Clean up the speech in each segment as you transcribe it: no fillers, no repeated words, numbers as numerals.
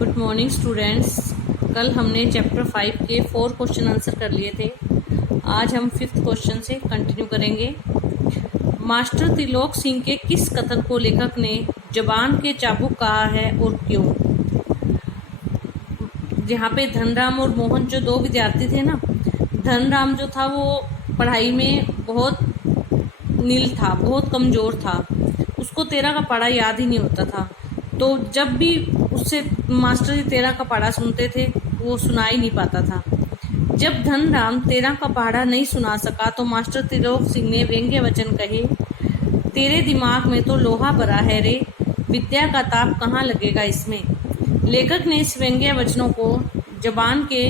Good morning students. कल हमने chapter 5 के 4 क्वेश्चन आंसर कर लिए थे। आज हम 5th क्वेश्चन से कंटिन्यू करेंगे। मास्टर त्रिलोक सिंह के किस कथन को लेखक ने जबान के चाबुक कहा है और क्यों? जहाँ पे धनराम और मोहन जो दो विद्यार्थी थे ना, धनराम जो था वो पढ़ाई में बहुत नील था, बहुत कमज़ोर था। उसको 13 का पढ़ा याद ही नहीं होता था। तो जब भी उससे मास्टर जी 13 का पढ़ा सुनते थे वो सुना ही नहीं पाता था। जब धनराम 13 का पढ़ा नहीं सुना सका तो मास्टर त्रिलोक सिंह ने व्यंग्य वचन कहे, तेरे दिमाग में तो लोहा भरा है रे, विद्या का ताप कहाँ लगेगा इसमें। लेखक ने इस व्यंग्य वचनों को जबान के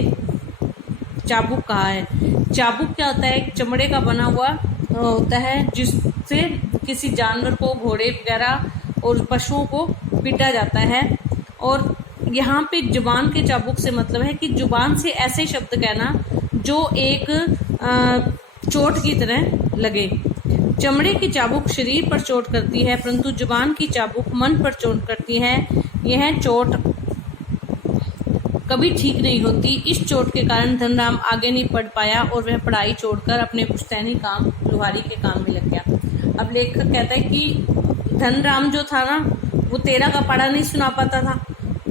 चाबुक कहा है। चाबुक क्या होता है? एक चमड़े का बना हुआ होता है जिससे किसी जानवर को, घोड़े वगैरह और पशुओं को पीटा जाता है। और यहाँ पे जुबान के चाबुक से मतलब है कि जुबान से ऐसे शब्द कहना जो एक चोट की तरह लगे। चमड़े की चाबुक शरीर पर चोट करती है परंतु जुबान की चाबुक मन पर चोट करती है। यह चोट कभी ठीक नहीं होती। इस चोट के कारण धनराम आगे नहीं पढ़ पाया और वह पढ़ाई छोड़कर अपने पुश्तैनी काम, लुहारी के काम में लग गया। अब लेखक कहता है कि धनराम जो था ना वो 13 का पढ़ा नहीं सुना पाता था,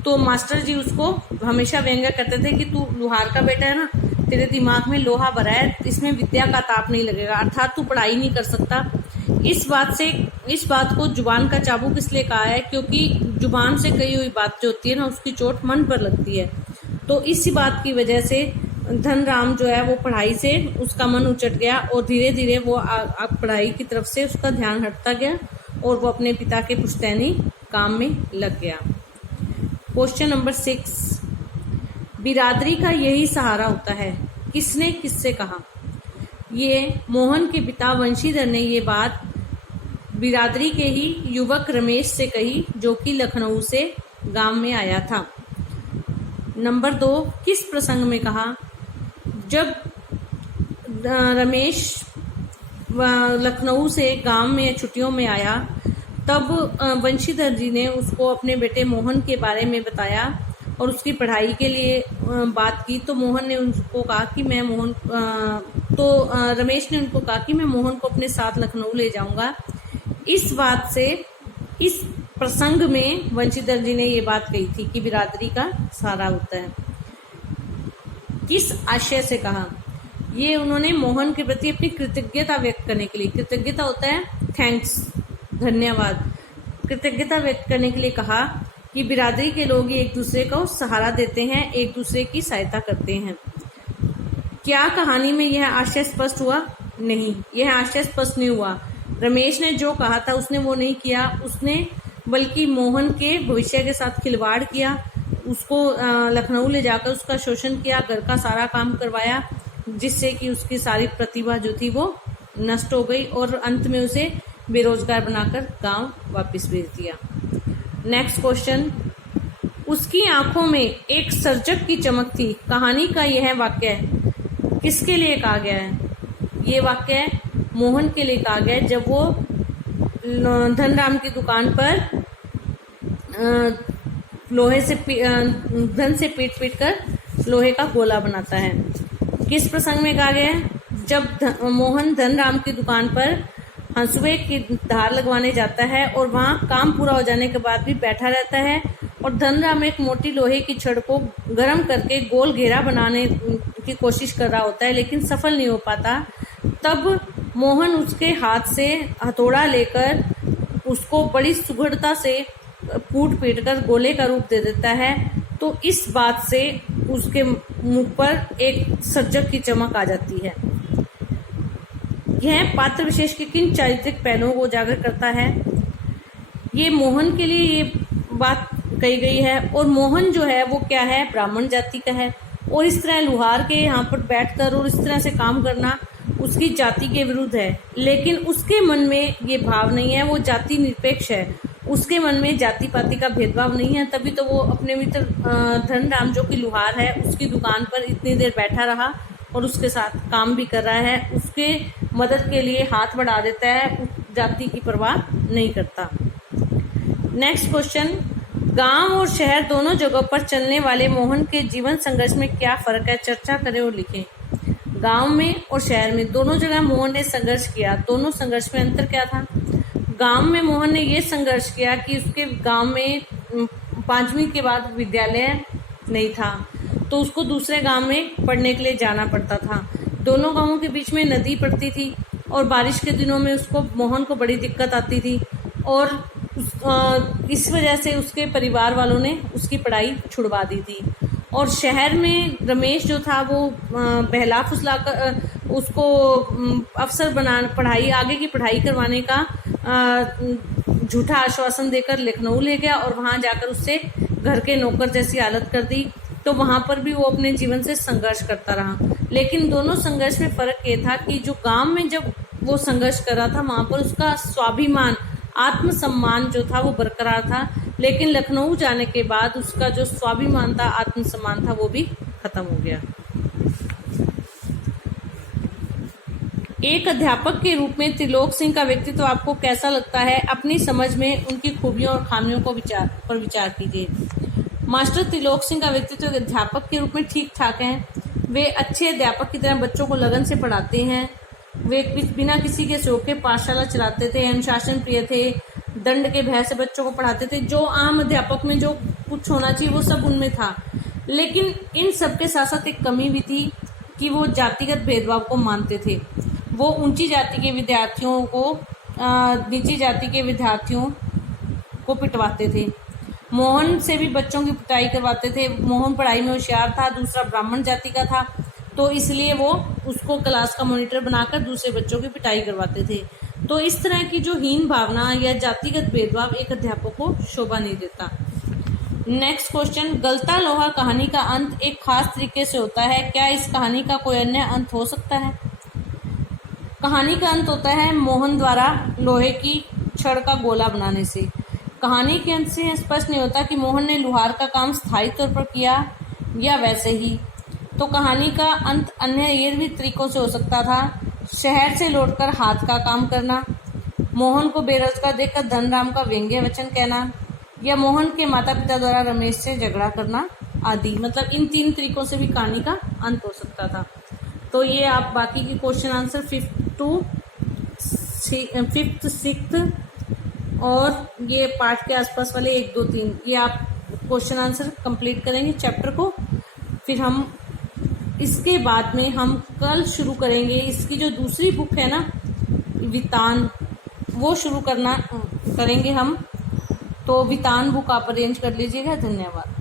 तो मास्टर जी उसको हमेशा व्यंग्य करते थे कि तू लुहार का बेटा है ना, तेरे दिमाग में लोहा भरा है, इसमें विद्या का ताप नहीं लगेगा, अर्थात तू पढ़ाई नहीं कर सकता। इस बात को जुबान का चाबुक इसलिए कहा है क्योंकि जुबान से कही हुई बात जो होती है ना उसकी चोट मन पर लगती है। तो इसी बात की वजह से धनराम जो है वो पढ़ाई से उसका मन उचट गया और धीरे धीरे वो पढ़ाई की तरफ से उसका ध्यान हटता गया और वो अपने पिता के पुश्तैनी काम में लग गया। क्वेश्चन नंबर 6, बिरादरी का यही सहारा होता है, किसने किससे कहा? ये मोहन के पिता वंशीधर ने ये बात बिरादरी के ही युवक रमेश से कही जो कि लखनऊ से गांव में आया था। नंबर 2, किस प्रसंग में कहा? जब रमेश लखनऊ से गांव में छुट्टियों में आया तब वंशीधर जी ने उसको अपने बेटे मोहन के बारे में बताया और उसकी पढ़ाई के लिए बात की। तो मोहन ने उनको कहा कि मैं रमेश ने उनको कहा कि मैं मोहन को अपने साथ लखनऊ ले जाऊंगा। इस बात से, इस प्रसंग में वंशीधर जी ने ये बात कही थी कि बिरादरी का सहारा होता है। किस आशय से कहा? ये उन्होंने मोहन के प्रति अपनी कृतज्ञता व्यक्त करने के लिए, कृतज्ञता होता है थैंक्स, धन्यवाद, कृतज्ञता व्यक्त करने के लिए कहा कि बिरादरी के लोग एक दूसरे को सहारा देते हैं, एक दूसरे की सहायता करते हैं। क्या कहानी में यह आशय स्पष्ट हुआ? नहीं, यह आशय स्पष्ट नहीं हुआ। रमेश ने जो कहा था उसने वो नहीं किया, उसने बल्कि मोहन के भविष्य के साथ खिलवाड़ किया, उसको लखनऊ ले जाकर उसका शोषण किया, घर का सारा काम करवाया, जिससे कि उसकी सारी प्रतिभा जो थी वो नष्ट हो गई और अंत में उसे बेरोजगार बनाकर गांव वापस भेज दिया। नेक्स्ट क्वेश्चन, उसकी आंखों में एक सर्जक की चमक थी। कहानी का यह वाक्य किसके लिए कहा गया है? ये वाक्य मोहन के लिए कहा गया है जब वो धनराम की दुकान पर लोहे से धन से पीट कर लोहे का गोला बनाता है। किस प्रसंग में कहा गया है? जब मोहन धनराम की दुकान पर हंसुए की धार लगवाने जाता है और वहां काम पूरा हो जाने के बाद भी बैठा रहता है और धनराम एक मोटी लोहे की छड़ को गर्म करके गोल घेरा बनाने की कोशिश कर रहा होता है लेकिन सफल नहीं हो पाता। तब मोहन उसके हाथ से हथौड़ा लेकर उसको बड़ी सुगढ़ता से पीट कर गोले का रूप दे देता है। तो इस बात से उसके मुख पर एक सर्जक की चमक आ जाती है। यह पात्र विशेष के किन चारित्रिक पहलुओं को उजागर करता है? ये मोहन के लिए ये बात कही गई है और मोहन जो है वो क्या है? ब्राह्मण जाति का है और इस तरह लुहार के यहाँ पर बैठकर और इस तरह से काम करना उसकी जाति के विरुद्ध है। लेकिन उसके मन में ये भाव नहीं है, वो जाति निरपेक्ष है, उसके मन में जाति पाति का भेदभाव नहीं है। तभी तो वो अपने मित्र धनराम जो कि लुहार है उसकी दुकान पर इतनी देर बैठा रहा और उसके साथ काम भी कर रहा है, उसके मदद के लिए हाथ बढ़ा देता है, जाति की परवाह नहीं करता। नेक्स्ट क्वेश्चन, गांव और शहर दोनों जगहों पर चलने वाले मोहन के जीवन संघर्ष में क्या फर्क है, चर्चा करें और लिखें। गांव में और शहर में दोनों जगह मोहन ने संघर्ष किया। दोनों संघर्ष में अंतर क्या था? गांव में मोहन ने ये संघर्ष किया कि उसके गांव में 5वीं के बाद विद्यालय नहीं था, तो उसको दूसरे गांव में पढ़ने के लिए जाना पड़ता था। दोनों गांवों के बीच में नदी पड़ती थी और बारिश के दिनों में मोहन को बड़ी दिक्कत आती थी और इस वजह से उसके परिवार वालों ने उसकी पढ़ाई छुड़वा दी थी। और शहर में रमेश जो था वो बहला फुसला कर उसको अफसर आगे की पढ़ाई करवाने का झूठा आश्वासन देकर लखनऊ ले गया और वहां जाकर उससे घर के नौकर जैसी हालत कर दी। तो वहां पर भी वो अपने जीवन से संघर्ष करता रहा। लेकिन दोनों संघर्ष में फर्क ये था कि जो गांव में जब वो संघर्ष कर रहा था वहां पर उसका स्वाभिमान, आत्मसम्मान जो था वो बरकरार था, लेकिन लखनऊ जाने के बाद उसका जो स्वाभिमान था, आत्मसम्मान था, वो भी खत्म हो गया। एक अध्यापक के रूप में त्रिलोक सिंह का व्यक्तित्व आपको कैसा लगता है? अपनी समझ में उनकी खूबियों और खामियों को विचार कीजिए। मास्टर त्रिलोक सिंह का व्यक्तित्व एक अध्यापक के रूप में ठीक ठाक है। वे अच्छे अध्यापक की तरह बच्चों को लगन से पढ़ाते हैं। वे बिना किसी के शौक के पाठशाला चलाते थे, अनुशासन प्रिय थे, दंड के भय से बच्चों को पढ़ाते थे। जो आम अध्यापक में जो कुछ होना चाहिए वो सब उनमें था। लेकिन इन सब के साथ साथ एक कमी भी थी कि वो जातिगत भेदभाव को मानते थे। वो ऊंची जाति के विद्यार्थियों को नीची जाति के विद्यार्थियों को पिटवाते थे। मोहन से भी बच्चों की पिटाई करवाते थे। मोहन पढ़ाई में होशियार था, दूसरा ब्राह्मण जाति का था, तो इसलिए वो उसको क्लास का मॉनिटर बनाकर दूसरे बच्चों की पिटाई करवाते थे। तो इस तरह की जो हीन भावना या जातिगत भेदभाव एक अध्यापक को शोभा नहीं देता। नेक्स्ट क्वेश्चन, गलता लोहा कहानी का अंत एक खास तरीके से होता है। क्या इस कहानी का कोई अन्य अंत हो सकता है? कहानी का अंत होता है मोहन द्वारा लोहे की छड़ का गोला बनाने से। कहानी के अंत से स्पष्ट नहीं होता कि मोहन ने लोहार का काम स्थायी तौर पर किया या वैसे ही। तो कहानी का अंत अन्य ये भी तरीकों से हो सकता था। शहर से लौटकर हाथ का काम करना, मोहन को बेरोजगार देखकर धनराम का व्यंग्य वचन कहना, या मोहन के माता पिता द्वारा रमेश से झगड़ा करना आदि। मतलब इन 3 तरीकों से भी कहानी का अंत हो सकता था। तो ये आप बाकी के question answer 5th to 6th और ये पार्ट के आसपास वाले 1, 2, 3 ये आप क्वेश्चन आंसर कंप्लीट करेंगे चैप्टर को। फिर हम इसके बाद में हम कल शुरू करेंगे इसकी जो दूसरी बुक है ना वितान, वो शुरू करेंगे हम। तो वितान बुक आप अरेंज कर लीजिएगा। धन्यवाद।